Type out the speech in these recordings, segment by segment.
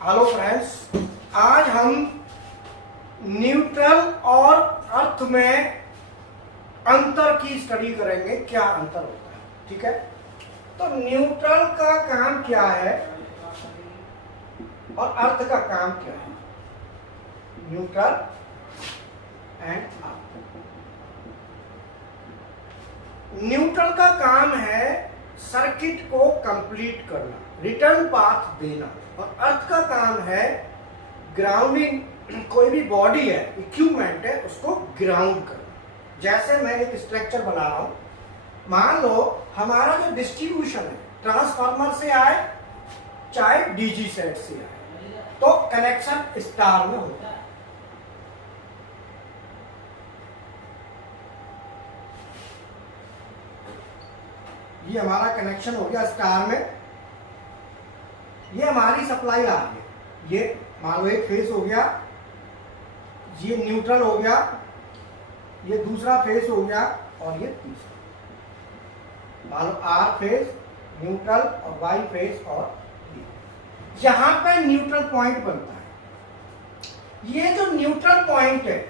Hello friends, आज हम neutral और अर्थ में अंतर की स्टडी करेंगे। क्या अंतर होता है, ठीक है। तो न्यूट्रल का काम क्या है और अर्थ का काम क्या है। Neutral and earth. न्यूट्रल का काम है सर्किट को कंप्लीट करना, रिटर्न पाथ देना, और अर्थ का काम है ग्राउंडिंग। कोई भी बॉडी है, इक्विपमेंट है, उसको ग्राउंड करना। जैसे मैं एक स्ट्रक्चर बना रहा हूं, मान लो हमारा जो डिस्ट्रीब्यूशन है ट्रांसफार्मर से आए चाहे डीजी सेट से आए, तो कनेक्शन स्टार में होता है। ये हमारा कनेक्शन हो गया स्टार में। ये हमारी सप्लाई आ रही है। ये मान लो एक फेस हो गया, ये न्यूट्रल हो गया, ये दूसरा फेस हो गया, और ये तीसरा। मान लो आर फेस, न्यूट्रल, और वाई फेस, और यहां पे न्यूट्रल पॉइंट बनता है। ये जो न्यूट्रल पॉइंट है,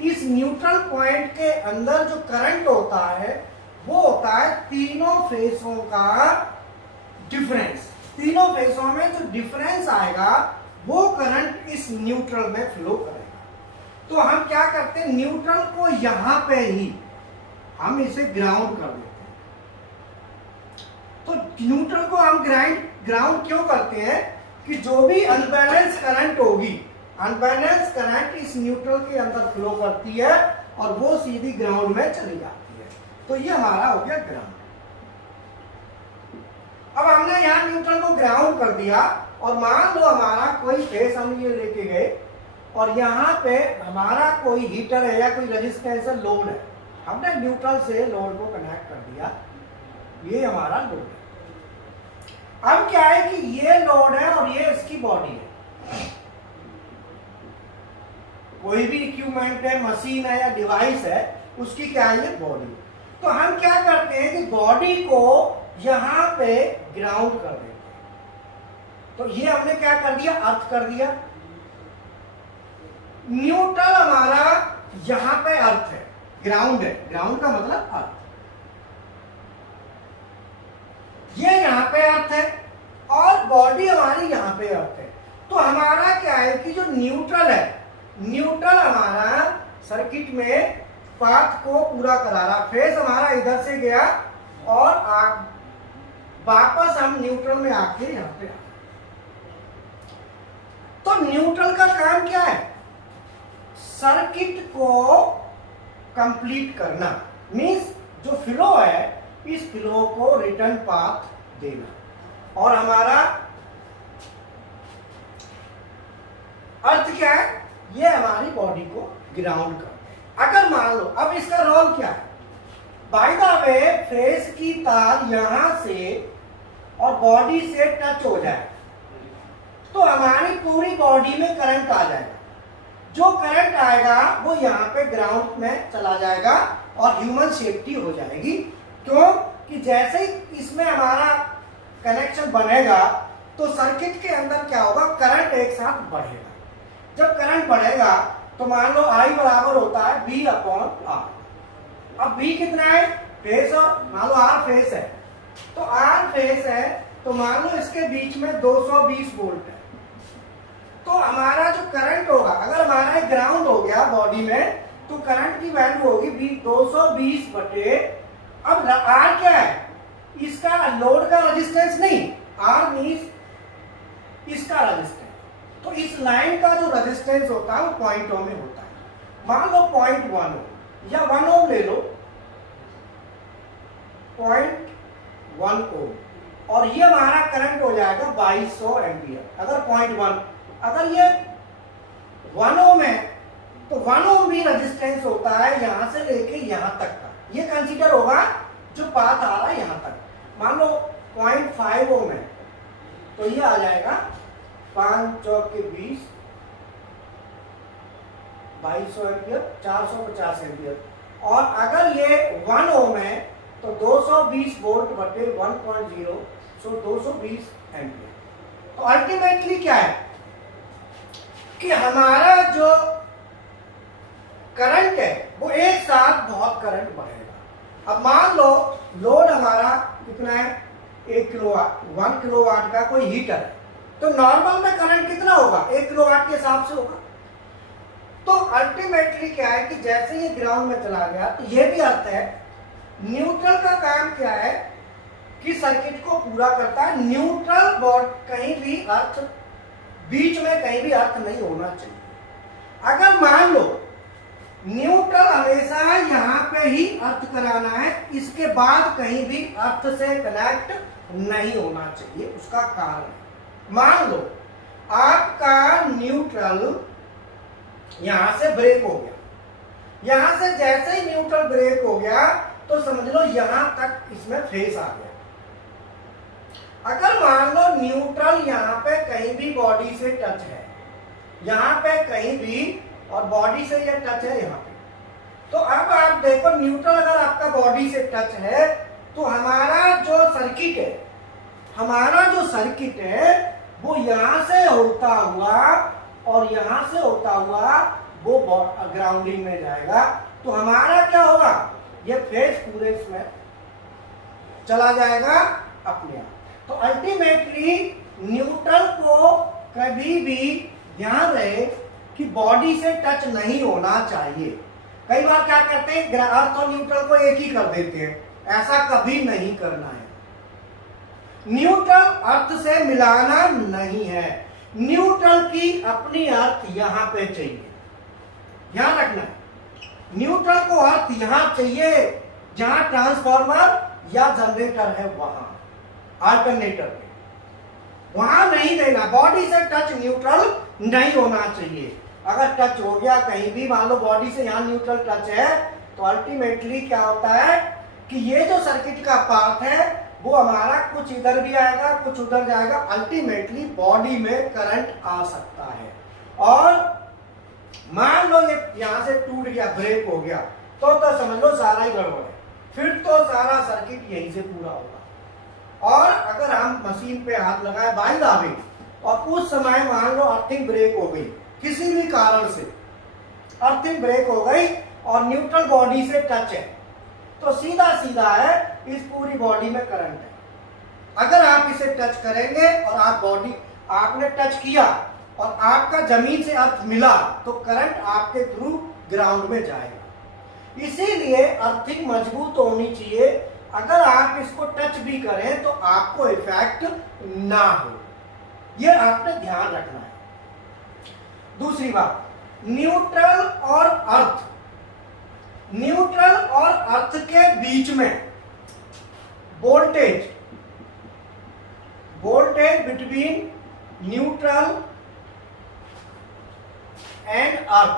इस न्यूट्रल पॉइंट के अंदर जो करंट होता है वो होता है तीनों फेसों का डिफरेंस। तीनों फेसों में जो डिफरेंस आएगा वो करंट इस न्यूट्रल में फ्लो करेगा। तो हम क्या करते हैं, न्यूट्रल को यहां पे ही हम इसे ग्राउंड कर देते हैं। तो न्यूट्रल को हम ग्राउंड क्यों करते हैं कि जो भी अनबैलेंस करंट होगी, अनबैलेंस करंट इस न्यूट्रल के अंदर फ्लो करती है और वो सीधी ग्राउंड में चली जाती है। तो ये हमारा हो गया ग्राउंड। अब हमने यहां न्यूट्रल को ग्राउंड कर दिया, और मान लो हमारा कोई फेस हम ये लेके गए, और यहाँ पे हमारा कोई हीटर है या कोई रेजिस्टेंस है, लोड है। हमने न्यूट्रल से लोड को कनेक्ट कर दिया, ये हमारा लोड है। अब क्या है कि ये लोड है और ये इसकी बॉडी है। कोई भी इक्विपमेंट है, मशीन है या डिवाइस है, उसकी क्या है, ये बॉडी। तो हम क्या करते हैं कि बॉडी को यहां पे ग्राउंड कर देते हैं। तो ये हमने क्या कर दिया, अर्थ कर दिया। न्यूट्रल हमारा यहां पे अर्थ है, ग्राउंड है। ग्राउंड का मतलब अर्थ। ये यहां पे अर्थ है और बॉडी हमारी यहां पे अर्थ है। तो हमारा क्या है कि जो न्यूट्रल है, न्यूट्रल हमारा सर्किट में पाथ को पूरा करा रहा। फेस हमारा इधर से गया और वापस हम न्यूट्रल में आके यहां पे आ। तो न्यूट्रल का काम क्या है, सर्किट को कंप्लीट करना। मींस जो फ्लो है, इस फ्लो को रिटर्न पाथ देना। और हमारा अर्थ क्या है, ये हमारी बॉडी को ग्राउंड करना। अगर मान लो, अब इसका रोल क्या है, बाय द वे फेस की तार यहां से और बॉडी से टच हो जाए तो हमारी पूरी बॉडी में करंट आ जाएगा। जो करंट आएगा वो यहाँ पे ग्राउंड में चला जाएगा और ह्यूमन सेफ्टी हो जाएगी। क्यों कि जैसे ही इसमें हमारा कनेक्शन बनेगा तो सर्किट के अंदर क्या होगा, करंट एक साथ बढ़ेगा। जब करंट बढ़ेगा तो मान लो I बराबर होता है V/R। अब V कितना है, फेस, और मान लो R फेस है, तो R फेस है, तो मान लो इसके बीच में 220 वोल्ट है। तो हमारा जो करंट होगा, अगर हमारा ग्राउंड हो गया बॉडी में, तो करंट की वैल्यू होगी 220 बटे, अब R क्या है, इसका लोड का रेजिस्टेंस नहीं, R मींस इसका रेजिस्टेंस। तो इस लाइन का जो रेजिस्टेंस होता है वो पॉइंट ओम में होता है। मान लो 0.1 ओम या 1 ओम ले लो, 0.1 ओम, और ये हमारा करंट हो जाएगा 2200 एम्पियर। अगर 0.1, अगर ये 1 ओम है तो 1 ओम भी रेजिस्टेंस होता है यहां से लेके यहां तक का। ये कंसीडर होगा जो पाथ आ रहा है यहां तक। मान लो 0.5 ओम है तो ये आ जाएगा 5 चौक के 20, 2200 एम्पियर, 450 एम्पियर। और अगर ये 1 ओम है तो 220 वोल्ट बटे 1.0, सो 220 एम्पियर। तो अल्टीमेटली क्या है, कि हमारा जो करंट है वो एक साथ बहुत करंट बढ़ेगा। अब मान लो लोड हमारा कितना है, 1 किलोवाट का कोई हीटर है, तो नॉर्मल में करंट कितना होगा, 1 किलोवाट के हिसाब से होगा। तो अल्टीमेटली क्या है कि जैसे ये ग्राउंड में चला गया तो ये भी अर्थ है। न्यूट्रल का काम क्या है कि सर्किट को पूरा करता है। न्यूट्रल बोर्ड कहीं भी अर्थ, बीच में कहीं भी अर्थ नहीं होना चाहिए। अगर मान लो न्यूट्रल हमेशा यहाँ पे ही अर्थ कराना है, इसके बाद कहीं भी अर्थ से कनेक्ट नहीं होना चाहिए। उसका कारण, मान लो आपका न्यूट्रल यहां से ब्रेक हो गया, यहां से जैसे ही न्यूट्रल ब्रेक हो गया तो समझ लो यहां तक इसमें फेस आ गया। अगर मान लो न्यूट्रल यहां पे कहीं भी बॉडी से टच है, यहां पे कहीं भी, और बॉडी से ये टच है यहाँ पे, तो अब आप देखो न्यूट्रल अगर आपका बॉडी से टच है तो हमारा जो सर्किट है, वो यहां से होता हुआ और यहां से होता हुआ वो ग्राउंडिंग में जाएगा। तो हमारा क्या होगा, ये फेस पूरे इसमें चला जाएगा अपने आप। तो अल्टीमेटली न्यूट्रल को कभी भी ध्यान रहे कि बॉडी से टच नहीं होना चाहिए। कई बार क्या करते हैं, अर्थ और न्यूट्रल को एक ही कर देते हैं, ऐसा कभी नहीं करना है। न्यूट्रल अर्थ से मिलाना नहीं है। न्यूट्रल की अपनी अर्थ यहां पे चाहिए, ध्यान रखना। न्यूट्रल को अर्थ यहां चाहिए जहां ट्रांसफार्मर या जनरेटर है, वहां अल्टरनेटर पे, वहां नहीं देना। बॉडी से टच न्यूट्रल नहीं होना चाहिए। अगर टच हो गया कहीं भी, मान लो बॉडी से यहां न्यूट्रल टच है, तो अल्टीमेटली क्या होता है कि ये जो सर्किट का पाथ है वो हमारा कुछ इधर भी आएगा, कुछ उधर जाएगा। अल्टीमेटली बॉडी में करंट आ सकता है। और मान लो ये यहां से टूट गया, ब्रेक हो गया, तो समझ लो सारा ही गड़बड़ है, फिर तो सारा सर्किट यहीं से पूरा होगा। और अगर हम मशीन पे हाथ लगाए बाई दावे और उस समय मान लो अर्थिंग ब्रेक हो गई, किसी भी कारण से अर्थिंग ब्रेक हो गई और न्यूट्रल बॉडी से टच है, तो सीधा सीधा है इस पूरी बॉडी में करंट है। अगर आप इसे टच करेंगे और आपने टच किया और आपका जमीन से अर्थ मिला, तो करंट आपके थ्रू ग्राउंड में जाएगा। इसीलिए अर्थिंग मजबूत होनी चाहिए। अगर आप इसको टच भी करें तो आपको इफेक्ट ना हो, यह आपने ध्यान रखना है। दूसरी बात, न्यूट्रल और अर्थ के बीच में voltage between neutral and earth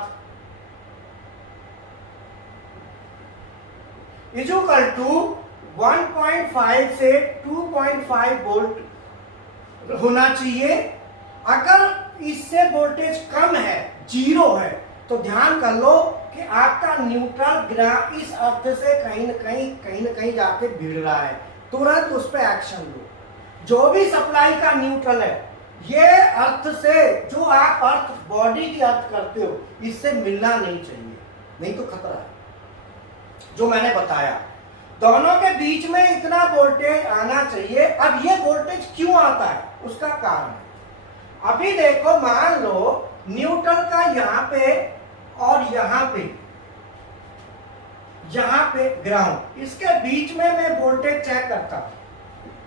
is equal to 1.5 से 2.5 वोल्ट होना चाहिए। अगर इससे वोल्टेज कम है, 0 है, तो ध्यान कर लो कि आपका न्यूट्रल इस अर्थ से कहीं न कहीं जाके भिड़ रहा है। तुरंत उस पर एक्शन लो। जो भी सप्लाई का न्यूट्रल है, ये अर्थ से, जो आप अर्थ बॉडी की अर्थ करते हो, इससे मिलना नहीं चाहिए, नहीं तो खतरा है। जो मैंने बताया, दोनों के बीच में इतना वोल्टेज आना चाहिए। अब ये वोल्टेज क्यों आता है, उसका कारण है। अभी देखो, मान लो न्यूट्रल का यहां पे और यहां पे ग्राउंड, इसके बीच में मैं वोल्टेज चेक करता हूं।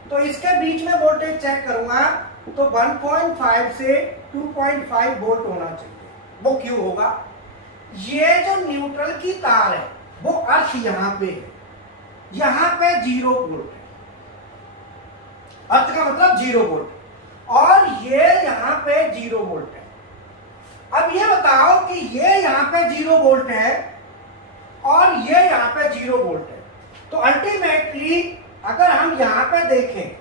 तो इसके बीच में वोल्टेज चेक करूंगा तो 1.5 से 2.5 वोल्ट होना चाहिए। वो क्यों होगा, ये जो न्यूट्रल की तार है वो अर्थ यहां पे है, यहां पे 0 वोल्ट है। अर्थ का मतलब 0 वोल्ट, और ये यहां पे 0 वोल्ट है। अब ये बताओ कि ये यहां पे 0 वोल्ट है और ये यहां पे 0 वोल्ट है, तो अल्टीमेटली अगर हम यहां पे देखें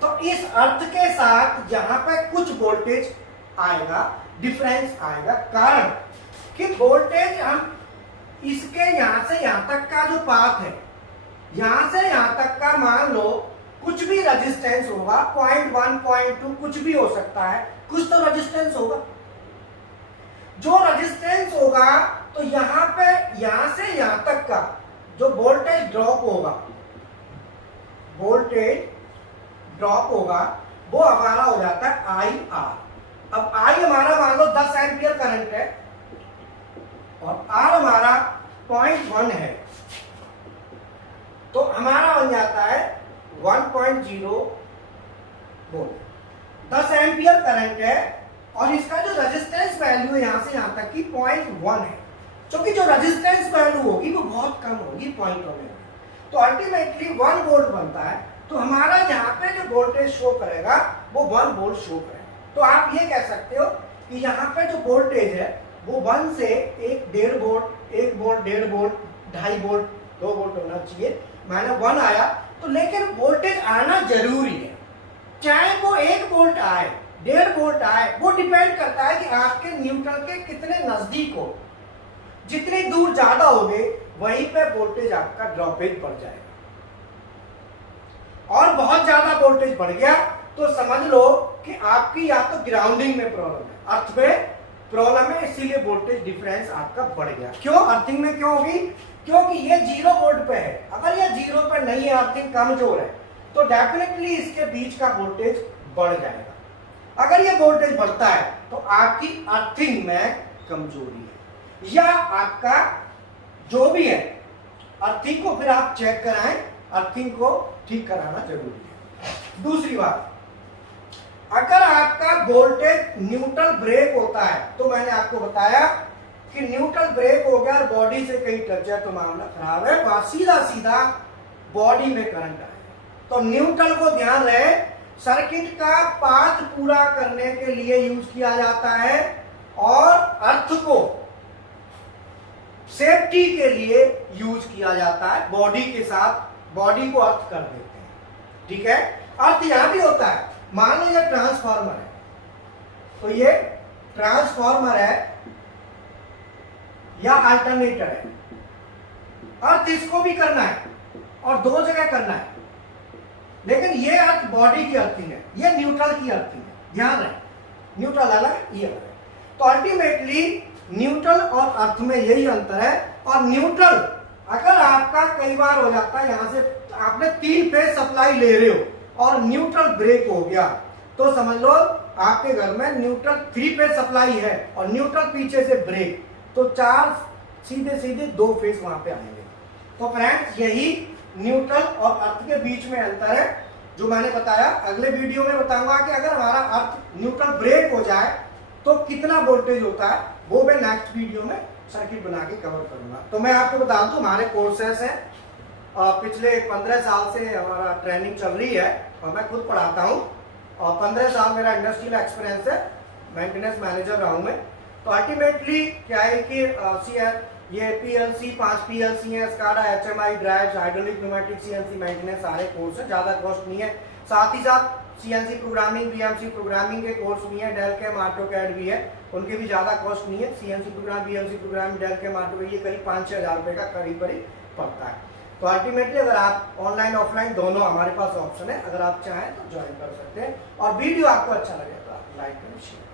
तो इस अर्थ के साथ यहां पे कुछ वोल्टेज आएगा, डिफरेंस आएगा। कारण कि वोल्टेज हम इसके यहां से यहां तक का जो पाथ है, यहां से यहां तक का मान लो कुछ भी रेजिस्टेंस होगा, 0.1 0.2 कुछ भी हो सकता है, कुछ तो रेजिस्टेंस होगा। जो रेजिस्टेंस होगा तो यहाँ पे यहां से यहां तक का जो वोल्टेज ड्रॉप होगा, वोल्टेज ड्रॉप होगा, वो हमारा हो जाता है आई आर। अब आई हमारा मान लो 10 एम्पियर करंट है और आर हमारा 0.1 है, तो हमारा बन जाता है 1.0 वोल्ट। 10 एम्पियर करंट है और इसका जो रेजिस्टेंस वैल्यू है यहां से यहां तक की 0.1 है, क्योंकि जो रेजिस्टेंस वैल्यू होगी वो बहुत कम होगी 0.1 में, तो अल्टीमेटली 1 वोल्ट बनता है। तो हमारा यहाँ पे जो वोल्टेज शो करेगा वो 1 वोल्ट शो करेगा। तो आप ये कह सकते हो कि यहाँ पे जो वोल्टेज है वो 1 से 1.5 volt, 1 volt, 1.5 volt, 2.5 volt, 2 volt होना चाहिए, माना 1 आया। तो लेकिन वोल्टेज आना जरूरी है, चाहे वो 1 वोल्ट आए, 1.5 वोल्ट आए, वो डिपेंड करता है कि आपके न्यूट्रल के कितने नजदीक हो। जितनी दूर ज्यादा होगे वहीं पे वोल्टेज आपका ड्रॉपेज बढ़ जाएगा, और बहुत ज्यादा वोल्टेज बढ़ गया तो समझ लो कि आपकी या तो ग्राउंडिंग में प्रॉब्लम है, अर्थ में प्रॉब्लम है, इसीलिए वोल्टेज डिफरेंस आपका बढ़ गया। क्यों अर्थिंग में क्यों होगी? क्योंकि ये 0 वोल्ट पे है। अगर ये 0 पे नहीं है, अर्थिंग कमजोर है, तो डेफिनेटली इसके बीच का वोल्टेज बढ़ जाएगा। अगर ये वोल्टेज बढ़ता है तो आपकी अर्थिंग में कमजोरी है, या आपका जो भी है अर्थिंग को फिर आप चेक कराएं, अर्थिंग को ठीक कराना जरूरी है। दूसरी बात, अगर आपका वोल्टेज न्यूट्रल ब्रेक होता है, तो मैंने आपको बताया कि न्यूट्रल ब्रेक हो गया और बॉडी से कहीं टच है तो मामला खराब है, वहां सीधा सीधा बॉडी में करंट आए। तो न्यूट्रल को ध्यान रहे, सर्किट का पाथ पूरा करने के लिए यूज किया जाता है, और अर्थ को सेफ्टी के लिए यूज किया जाता है। बॉडी के साथ बॉडी को अर्थ कर देते हैं, ठीक है। अर्थ यहां भी होता है, मान लीजिए ट्रांसफार्मर है, तो ये ट्रांसफार्मर है या अल्टरनेटर है, अर्थ इसको भी करना है और 2 जगह करना है, लेकिन ये अर्थ बॉडी की अर्थिंग है, ये न्यूट्रल की अर्थिंग है, ध्यान रहे, न्यूट्रल अलग है, ये अलग है। तो अल्टीमेटली न्यूट्रल और अर्थ में यही अंतर है। और न्यूट्रल अगर आपका कई बार हो जाता है, यहां से आपने 3 फेज सप्लाई ले रहे हो और न्यूट्रल ब्रेक हो गया, तो समझ लो आपके घर में न्यूट्रल 3 फेज सप्लाई है और न्यूट्रल पीछे से ब्रेक, तो 4 सीधे सीधे 2 फेज वहां पे आएंगे। तो फ्रेंड्स यही न्यूट्रल और अर्थ के बीच में अंतर है, जो मैंने बताया। अगले वीडियो में बताऊंगा कि अगर हमारा अर्थ न्यूट्रल ब्रेक हो जाए तो कितना वोल्टेज होता है, वो मैं नेक्स्ट वीडियो में सर्किट बना के कवर करूंगा। तो मैं आपको बता दूं, हमारे कोर्सेस हैं, पिछले 15 साल से हमारा ट्रेनिंग चल रही है और मैं खुद पढ़ाता हूं, और 15 साल मेरा इंडस्ट्रियल एक्सपीरियंस है, मेंटेनेंस मैनेजर रहा हूं मैं। तो अल्टीमेटली क्या है कि ये PLC 5 PLC है, SCADA, HMI drives, hydraulic, pneumatic, CNC maintenance, सारे कोर्स है, ज्यादा कॉस्ट नहीं है। साथ ही साथ CNC प्रोग्रामिंग, BMC प्रोग्रामिंग के कोर्स भी है, डेल के AutoCAD भी है, उनके भी ज्यादा कॉस्ट नहीं है। CNC program, BMC program, Dell के AutoCAD, ये करीब 5-6 हजार रुपए का करीब पड़ता है। तो अल्टीमेटली अगर आप ऑनलाइन ऑफलाइन दोनों हमारे पास ऑप्शन है, अगर आप चाहें तो ज्वाइन कर सकते हैं। और वीडियो आपको अच्छा लगे तो आप लाइक करें, शेयर